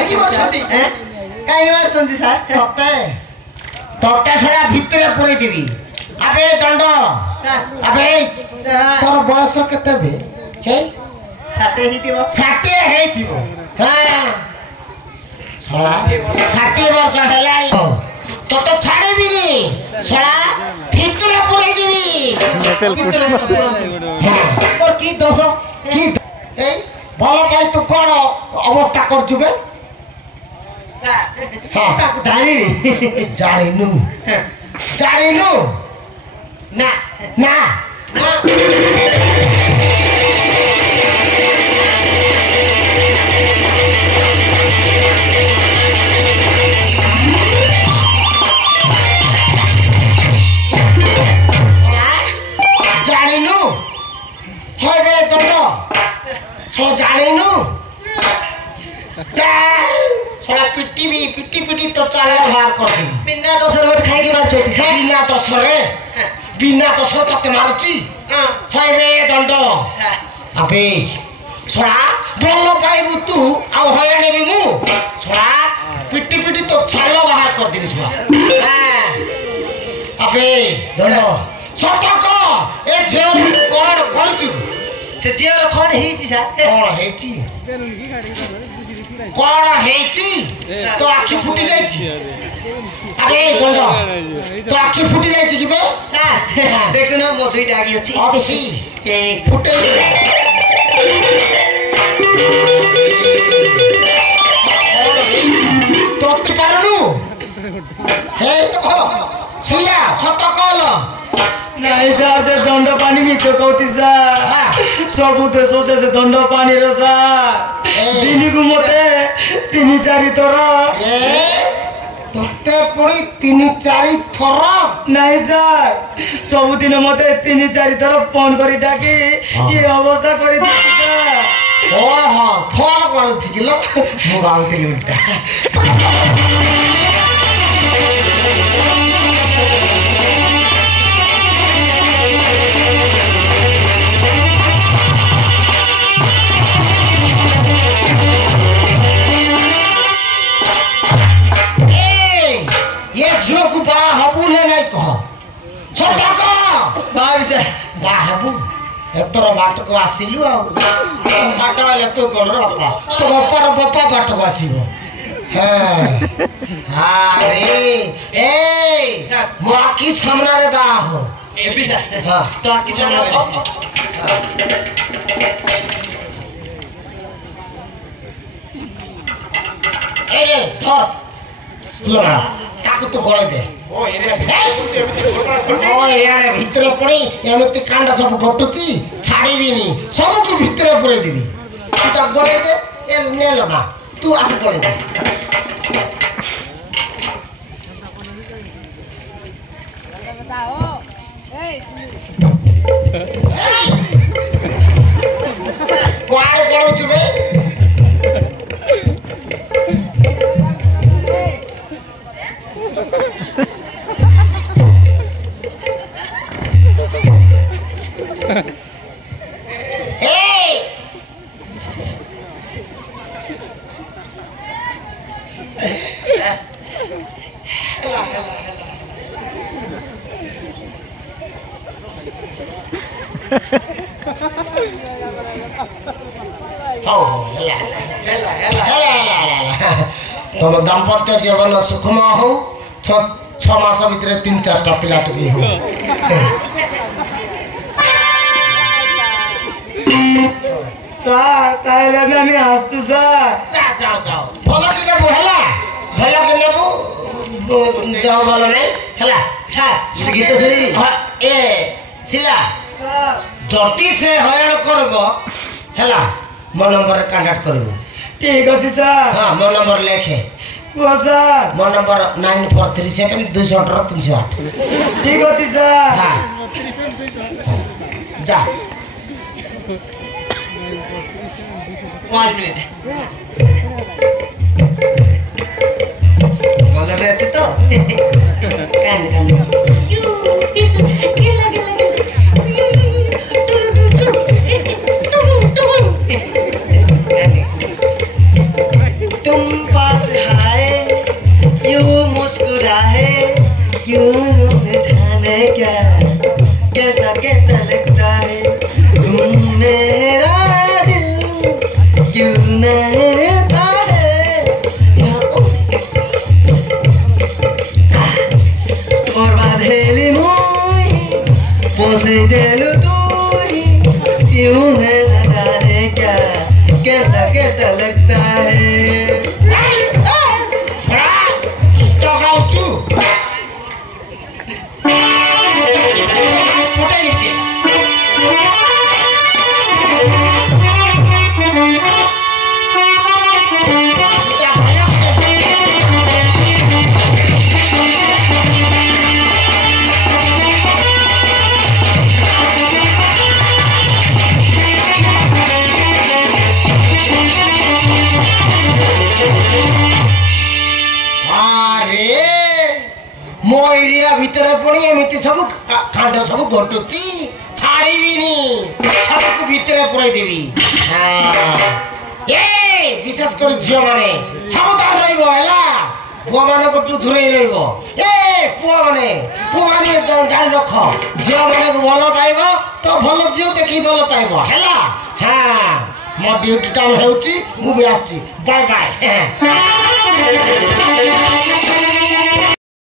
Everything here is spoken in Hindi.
କାହିଁକି ମାରୁଛନ୍ତି କାହିଁକି ମାରୁଛନ୍ତି ସାର୍ ତତେ ସେଟା ଭିତରେ ପୁରେଇ ଦେବି ଆବେ ଦଣ୍ଡ ଆବେ ତୋର ବୟସ କେତେ ବେ ହେ 60 ହେଇଥିବ ହଁ 60 ବର୍ଷ ହେଲାଣି ତତେ ଛାଡ଼ିବିନି ଶଳା ଭିତରେ ପୁରେଇ ଦେବି ମୋର କି ଦୋଷ କି ଏଇ ଭଲ ପାଇଁ ତୁ କଣ ଅବସ୍ଥା କରୁଛୁ ବେ ଜାଣିନୁ ନା ନା ଜାଣିନୁ ହଇବେ ଦଣ୍ଡ ଜାଣିନୁ ଛଡ଼ା ପିଟି ତ ଚାଲ ବାହାର କରିଦେବି ବିନା ଦୋଷରେ ମତେ ଖାଇକି ମାରୁଛନ୍ତି ବିନା ଦୋଷରେ ତତେ ମାରୁଛି ହଇବେ ଦଣ୍ଡ ଆବେ ଛଡ଼ା ଭଲ ପାଇବୁ ତୁ ଆଉ ହଇରାଣ ହେବି ମୁଁ ଛଡ଼ା ପିଟି ତ ଚାଲ ବାହାର କରିଦେବି ଛଡ଼ା ଆବେ ଦଣ୍ଡ ସତକ ଏ ଝିଅ କଣ କରିଛୁ ସେ ଝିଅର କଣ ହେଇଛି ସାର୍ କଣ ହେଇଛି ତୋ ଆଖି ଫୁଟି ଯାଇଛି ଆରେ ଦଣ୍ଡ ତୋ ଆଖି ଫୁଟି ଯାଇଛି କି ବେ ଦେଖୁନ ମୋ ଦୁଇଟା ଆଗି ଅଛି ଫୁଟେଇ ତୋତେ ପାରୁନୁ ହେ ସିଲା ସତ କଲ नहीं सार से दंड पानी भी तो कहती सार सबू देश से दंड पानी रो सार दिन को मते 3-4 थर तोते पुरी 3-4 थर नहीं सार सबुदिन मते 3-4 थर फोन करी डाकी ये अवस्था करी देती सार फोन करूची किलो मु गाउतिली उल्टा एतर बाट को आसिलु बाट आले तो कोन बापा तो बापा बाट को आसीबो अरे ए मो आखी सामना रे बा हो ए भी सर हां तो आखी सामना ए रे थर स्कूल काकू तो गळे दे ভিতরে পড়ি এমতি কান্ডা সব ঘটুছি ছাড়িবিনি সবকে ভিতরে পড়ে দিবি তুই গড়ে দে এ নেল না তুই আগে পড়ে দে কুয়াড়ে গড়ুছু বে तुम दाम्पत्य जीवन सुखमय हो 6 मास भितर 3-4टा पिला टुकी हो सार ताइले मैं आस्तु सार जाओ भलो कि नेबु देह भलो नहीं हला छाड़ गीत सुनी ए सिला जति से हयण करबो हला मो नंबर कांटेक्ट करबो ठीक अछि सर हां मो नंबर लेखे वो सर मो नंबर 9437 218 308 ठीक अछि सर हां जा 1 मिनट बोल रहे अच्छे तो कान तुम तुम पास आए यूं मुस्कुराए क्यों न जाने क्या कैसा कैसा लगता है तुम मेरा दिल क्यों न रहता है और बाधेली मुही पोसे देलु तू ही क्यों है न जाने क्या कैसा कैसा लगता है तो गाउछु फुटाई लिखते मो एरिया भितर पड़ी एमती सब कांड सब घटुची छाड़ीबी सबको भितर पुराई देवी ए विशेष कर झियो माने सावधान रहिबो हैला पुआ माने को दूरे रहिबो ए पुआ माने जान रख झियो माने को भलो पाइबो तो भलो झियो देखि भलो पाइबो हैला हां मो ड्यूटी टाइम हेउची मु भी आछि बाय बाय